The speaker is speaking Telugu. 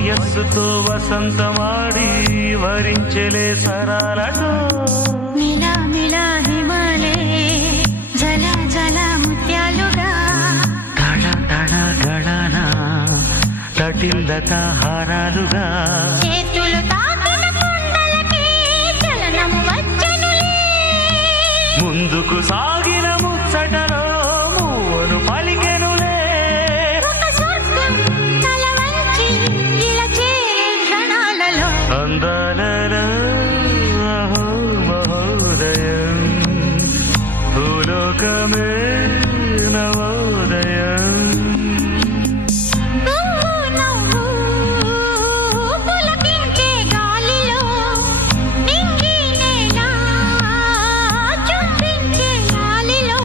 వయస్సుతో వసంతమాడి వరించెలే సరాలతో మిలా మిలా హిమాలే జల జల ముత్యాలుగా తళ తళ గళన తటిల్లత హారాలుగా చేతులు తాకిన కొండలకే చలనం వచ్చెనులే ముందుకు సాగిన ముచ్చటలో మూవను పలికెనులే ఒక స్వర్గం తల వంచి ఇలా చేరే క్షణాలలో అందాలలో అహో మహోదయం భూలోకమే నవోదయం